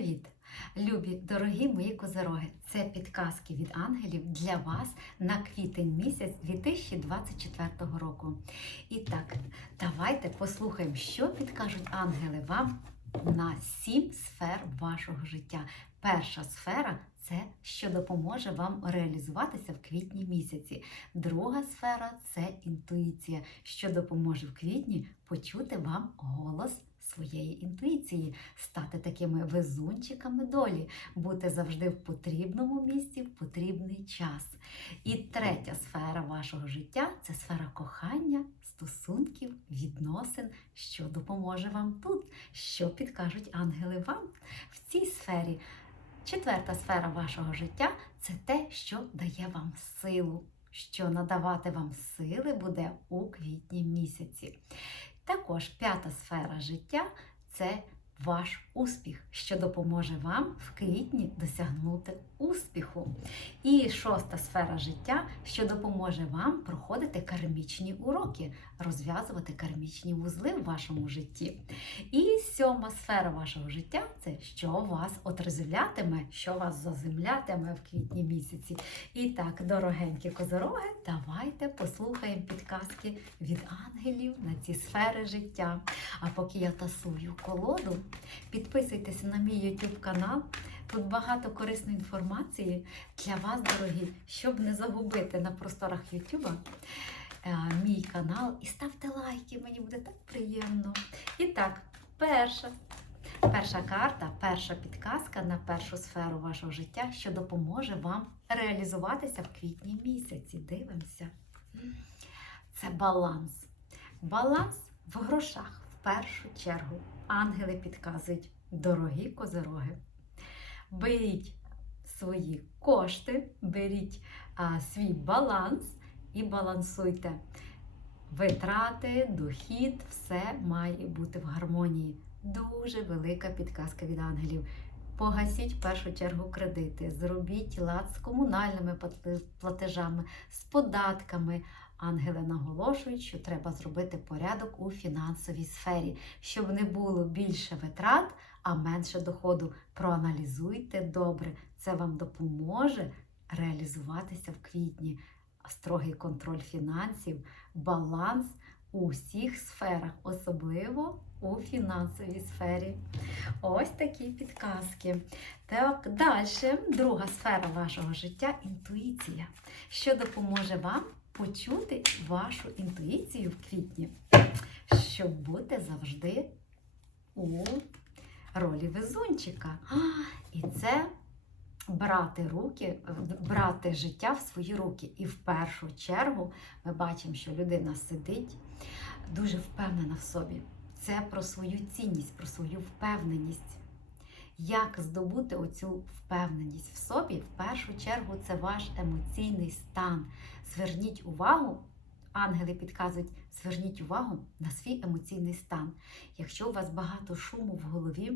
Привіт! Любі, дорогі мої козероги! Це підказки від ангелів для вас на квітень місяць 2024 року. І так, давайте послухаємо, що підкажуть ангели вам на сім сфер вашого життя. Перша сфера це що допоможе вам реалізуватися в квітні місяці. Друга сфера це інтуїція, що допоможе в квітні почути вам голос своєї інтуїції, стати такими везунчиками долі, бути завжди в потрібному місці в потрібний час. І третя сфера вашого життя це сфера кохання, стосунків, відносин, що допоможе вам тут, що підкажуть ангели вам в цій сфері. Четверта сфера вашого життя це те, що дає вам силу, що надавати вам сили буде у квітні місяці. Також п'ята сфера життя це ваш успіх, що допоможе вам в квітні досягнути успіху. І шоста сфера життя, що допоможе вам проходити кармічні уроки, розв'язувати кармічні вузли в вашому житті. І сьома сфера вашого життя це що вас отрезвлятиме, що вас заземлятиме в квітні місяці. І так, дорогенькі козороги, давайте послухаємо підказки від ангелів на ці сфери життя. А поки я тасую колоду, підписуйтесь на мій YouTube канал. Тут багато корисної інформації для вас, дорогі, щоб не загубити на просторах е, мій канал і ставте лайки, мені буде так приємно. І так, перша. Перша карта, перша підказка на першу сферу вашого життя, що допоможе вам реалізуватися в квітні місяці. Дивимося. Це баланс. Баланс в грошах в першу чергу. Ангели підказують, дорогі козироги. Беріть свої кошти, беріть а, свій баланс і балансуйте. Витрати, дохід, все має бути в гармонії. Дуже велика підказка від ангелів. Погасіть в першу чергу кредити, зробіть лад з комунальними платежами, з податками. Ангели наголошують, що треба зробити порядок у фінансовій сфері, щоб не було більше витрат, а менше доходу. Проаналізуйте добре, це вам допоможе реалізуватися в квітні. Строгий контроль фінансів, баланс у всіх сферах, особливо у фінансовій сфері. Ось такі підказки. Так, далі, друга сфера вашого життя інтуїція, що допоможе вам почути вашу інтуїцію в квітні, щоб бути завжди у ролі везунчика. А, І це брати руки, брати життя в свої руки. І в першу чергу ми бачимо, що людина сидить дуже впевнена в собі. Це про свою цінність, про свою впевненість. Як здобути оцю впевненість в собі? В першу чергу це ваш емоційний стан. Зверніть увагу, ангели підказують, зверніть увагу на свій емоційний стан. Якщо у вас багато шуму в голові,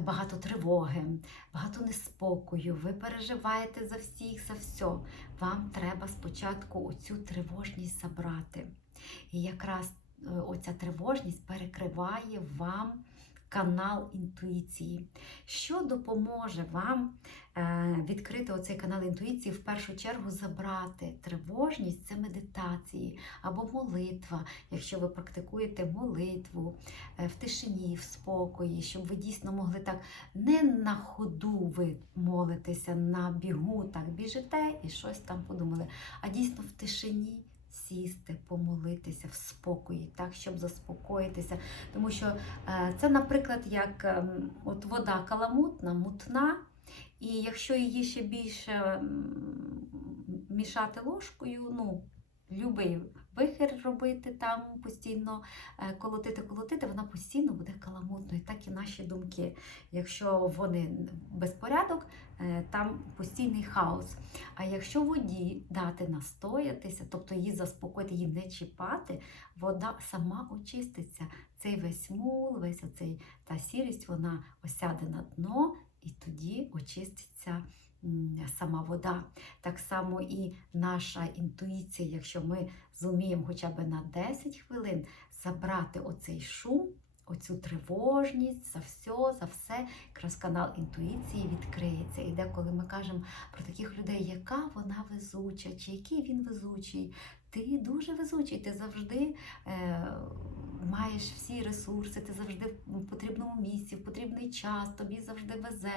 багато тривоги, багато неспокою, ви переживаєте за всіх, за все, вам треба спочатку оцю тривожність забрати. І якраз е, оця тривожність перекриває вам канал інтуїції, що допоможе вам е, відкрити оцей канал інтуїції, в першу чергу забрати тривожність це медитації або молитва, якщо ви практикуєте молитву е, в тишині, в спокої, щоб ви дійсно могли так не на ходу ви молитеся, на бігу так біжите і щось там подумали, а дійсно в тишині сісти, помолитися в спокої, так, щоб заспокоїтися. Тому що е, це, наприклад, як ем, от вода каламутна, мутна, і якщо її ще більше мішати ложкою, ну, любий вихір робити там постійно, е, колотити, колотити, вона постійно буде каламутною, так і наші думки. Якщо вони безпорядок, е, там постійний хаос. А якщо воді дати настоятися, тобто її заспокоїти, її не чіпати, вода сама очиститься. Цей весь мул, весь оцей та сірість, вона осяде на дно і тоді очиститься сама вода. Так само і наша інтуїція, якщо ми зуміємо хоча б на 10 хвилин забрати оцей шум, оцю тривожність, за все, за все, якраз канал інтуїції відкриється. І деколи ми кажемо про таких людей, яка вона везуча, чи який він везучий. Ти дуже везучий, ти завжди е, маєш всі ресурси, ти завжди в потрібному місці, в потрібний час, тобі завжди везе.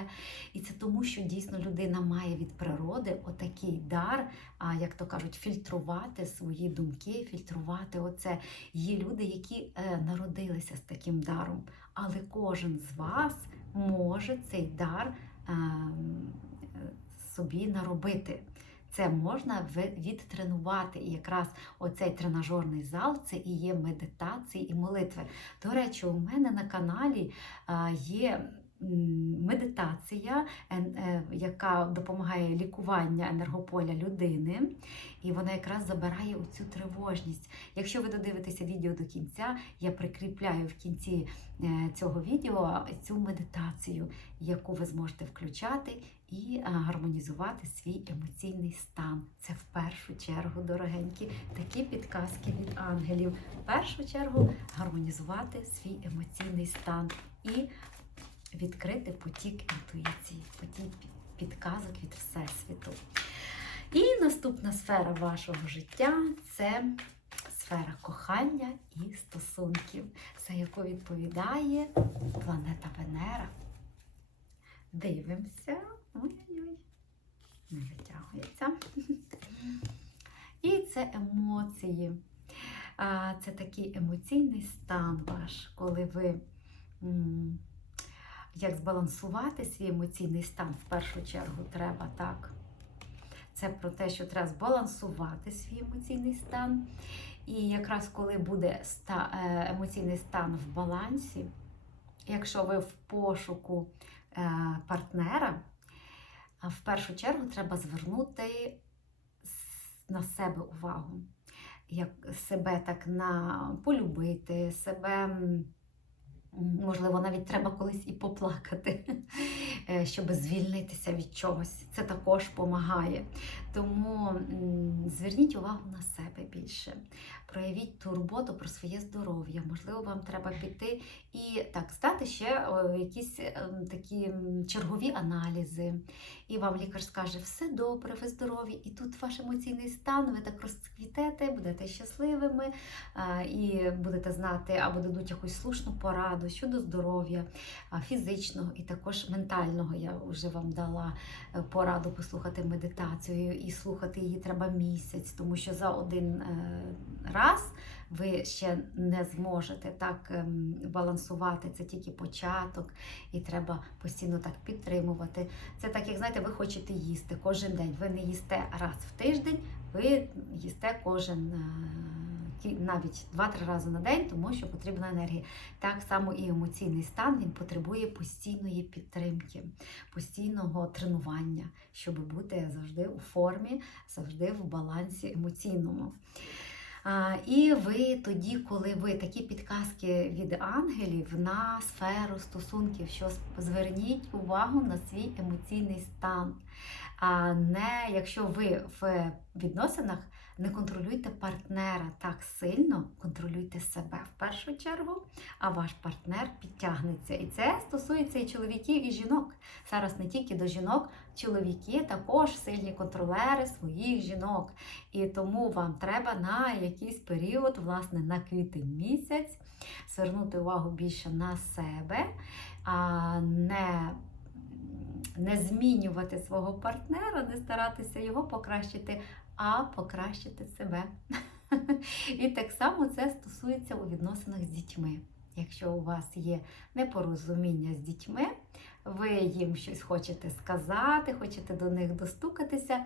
І це тому, що дійсно людина має від природи отакий дар, а як то кажуть, фільтрувати свої думки, фільтрувати оце. Є люди, які е, народилися з таким даром, але кожен з вас може цей дар е, е, собі наробити. Це можна відтренувати. І якраз оцей тренажерний зал це і є медитації і молитви. До речі, у мене на каналі є м, медитація, е, яка допомагає лікування енергополя людини, і вона якраз забирає оцю тривожність. Якщо ви додивитеся відео до кінця, я прикріпляю в кінці е, цього відео цю медитацію, яку ви зможете включати і гармонізувати свій емоційний стан. Це в першу чергу, дорогенькі, такі підказки від ангелів. В першу чергу гармонізувати свій емоційний стан і відкрити потік інтуїції, потік підказок від Всесвіту. І наступна сфера вашого життя це сфера кохання і стосунків, за яку відповідає планета Венера. Дивимося. Ой-ой-ой. Не витягується. І це емоції. Це такий емоційний стан ваш, коли ви як збалансувати свій емоційний стан в першу чергу треба так. Це про те, що треба збалансувати свій емоційний стан. І якраз коли буде е, емоційний стан в балансі, якщо ви в пошуку е, партнера, в першу чергу треба звернути на себе увагу. Як себе так на полюбити, себе, можливо, навіть треба колись і поплакати, е, щоб звільнитися від чогось. Це також допомагає. Тому зверніть увагу на себе більше. Проявіть турботу про своє здоров'я. Можливо, вам треба піти і так здати ще якісь ем, такі чергові аналізи. І вам лікар скаже, все добре, ви здорові, і тут ваш емоційний стан, ви так розквітете, будете щасливими і будете знати або дадуть якусь слушну пораду щодо здоров'я фізичного і також ментального. Я вже вам дала е, пораду послухати медитацію і слухати її треба місяць, тому що за один е, раз ви ще не зможете так ем, балансувати. Це тільки початок, і треба постійно так підтримувати. Це так, як знаєте, ви хочете їсти кожен день. Ви не їсте раз в тиждень, ви їсте кожен. Навіть 2-3 рази на день, тому що потрібна енергія. Так само і емоційний стан він потребує постійної підтримки, постійного тренування, щоб бути завжди у формі, завжди в балансі емоційному. І ви тоді, коли ви такі підказки від ангелів на сферу стосунків, що зверніть увагу на свій емоційний стан. А не якщо ви в відносинах не контролюйте партнера так сильно, контролюйте себе в першу чергу, а ваш партнер підтягнеться. І це стосується і чоловіків, і жінок. Зараз не тільки до жінок, чоловіки також сильні контролери своїх жінок. І тому вам треба на якийсь період, власне, на квітень місяць, звернути увагу більше на себе, не, не змінювати свого партнера, не старатися його покращити, а покращити себе. І так само це стосується у відносинах з дітьми. Якщо у вас є непорозуміння з дітьми, ви їм щось хочете сказати, хочете до них достукатися.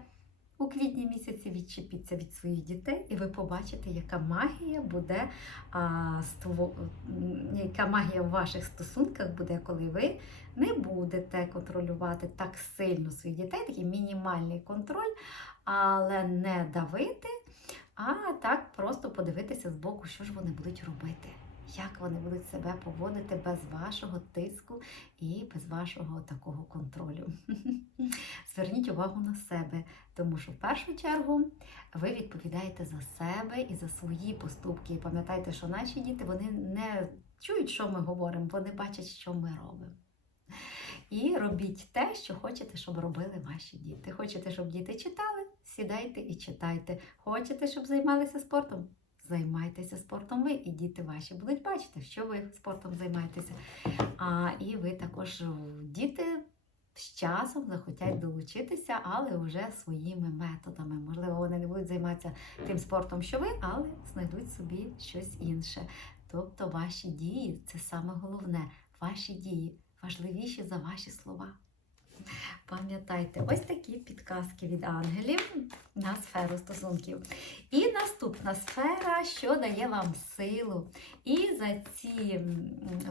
У квітні місяці відчепіться від своїх дітей, і ви побачите, яка магія буде, а, ство- яка магія в ваших стосунках буде, коли ви не будете контролювати так сильно своїх дітей, такий мінімальний контроль, але не давити, а так просто подивитися з боку, що ж вони будуть робити. Як вони будуть себе поводити без вашого тиску і без вашого такого контролю. Зверніть увагу на себе, тому що в першу чергу ви відповідаєте за себе і за свої поступки. І пам'ятайте, що наші діти вони не чують, що ми говоримо, вони бачать, що ми робимо. І робіть те, що хочете, щоб робили ваші діти. Хочете, щоб діти читали, сідайте і читайте. Хочете, щоб займалися спортом? Займайтеся спортом ви, і діти ваші будуть бачити, що ви спортом займаєтеся. А і ви також е, діти з часом захотять долучитися, але вже своїми методами. Можливо, вони не будуть займатися тим спортом, що ви, але знайдуть собі щось інше. Тобто ваші дії це саме головне. Ваші дії важливіші за ваші слова. Пам'ятайте, ось такі підказки від ангелів на сферу стосунків. І наступна сфера, що дає вам силу. І за, ці,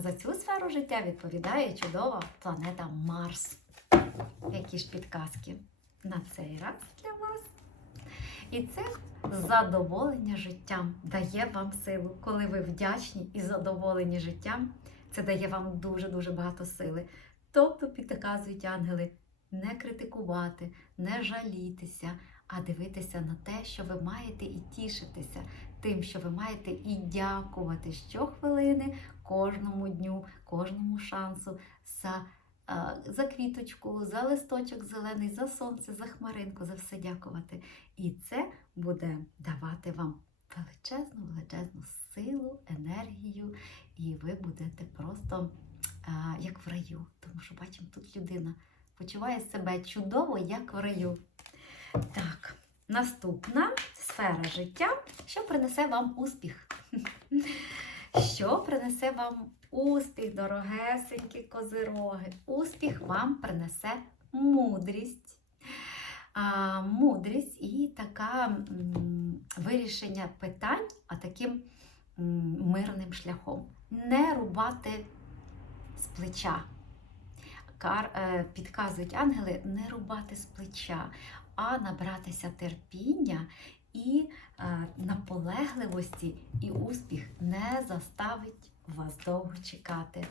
за цю сферу життя відповідає чудова планета Марс. Які ж підказки на цей раз для вас? І це задоволення життям дає вам силу. Коли ви вдячні і задоволені життям, це дає вам дуже-дуже багато сили. Тобто підказують ангели не критикувати, не жалітися, а дивитися на те, що ви маєте, і тішитися тим, що ви маєте, і дякувати щохвилини, кожному дню, кожному шансу за, за квіточку, за листочок зелений, за сонце, за хмаринку, за все дякувати. І це буде давати вам величезну, величезну силу, енергію, і ви будете просто як в раю. Тому що бачимо, тут людина почуває себе чудово, як в раю. Так, наступна сфера життя, що принесе вам успіх. Що принесе вам успіх, дорогесенькі козироги? Успіх вам принесе мудрість. А, мудрість і така вирішення питань, а таким мирним шляхом. Не рубати з плеча. Кар, е, підказують ангели не рубати з плеча, а набратися терпіння і е, наполегливості, і успіх не заставить вас довго чекати.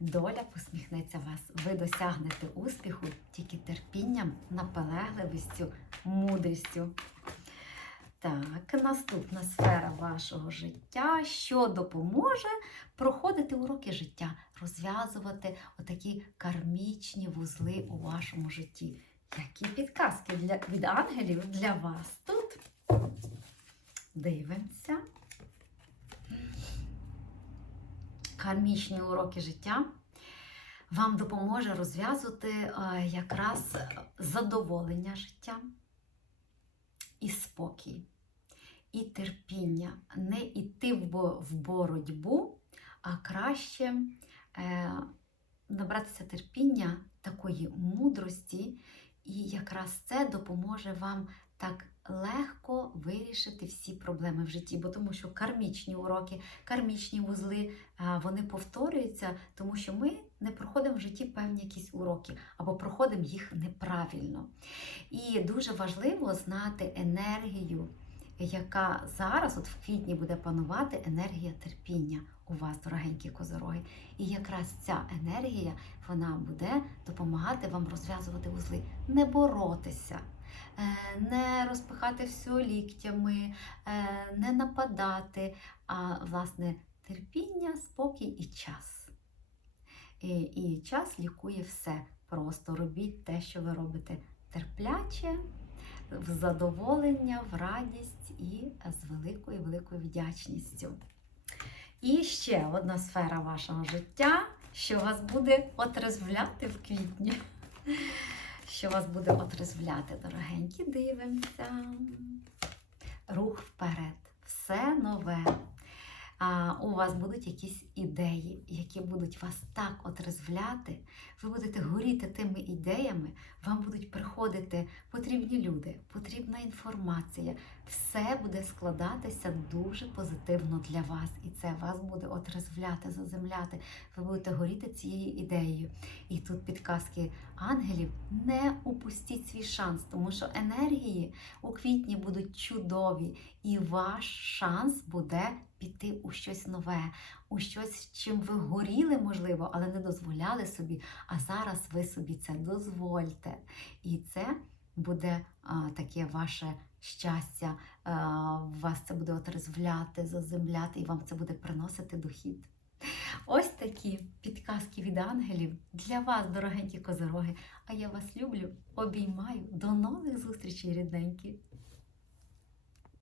Доля посміхнеться вас. Ви досягнете успіху тільки терпінням, наполегливістю, мудрістю. Так, наступна сфера вашого життя, що допоможе проходити уроки життя, розв'язувати отакі кармічні вузли у вашому житті. Які підказки для, від ангелів для вас тут? Дивимося. Кармічні уроки життя вам допоможе розв'язувати е, якраз задоволення життям і спокій, і терпіння. Не йти в боротьбу, а краще е, набратися терпіння, такої мудрості, і якраз це допоможе вам так легко вирішити всі проблеми в житті, бо тому що кармічні уроки, кармічні вузли, а, вони повторюються, тому що ми житті певні якісь уроки або проходимо їх неправильно. І дуже важливо знати енергію, яка зараз, от в квітні, буде панувати енергія терпіння у вас, дорогенькі козороги. І якраз ця енергія вона буде допомагати вам розв'язувати вузли, не боротися. е, Не розпихати все ліктями, е, не нападати, а власне терпіння, спокій і час. І, час лікує все. Просто робіть те, що ви робите терпляче, в задоволення, в радість і з великою великою вдячністю. І ще одна сфера вашого життя, що вас буде отрезвляти в квітні. Що вас буде отрезвляти, дорогенькі, дивимося. Рух вперед. Все нове. У вас будуть якісь ідеї, які будуть вас так отрезвляти. Ви будете горіти тими ідеями, вам будуть приходити потрібні люди, потрібна інформація. Все буде складатися дуже позитивно для вас, і це вас буде отрезвляти, заземляти. Ви будете горіти цією ідеєю. І тут підказки ангелів: не упустіть свій шанс, тому що енергії у квітні будуть чудові, і ваш шанс буде піти у щось нове, у щось, чим ви горіли, можливо, але не дозволяли собі. А зараз ви собі це дозвольте. І це буде а, таке ваше щастя, вас це буде отрезвляти, заземляти, і вам це буде приносити дохід. Ось такі підказки від ангелів для вас, дорогенькі козороги. А я вас люблю, обіймаю. До нових зустрічей, рідненькі!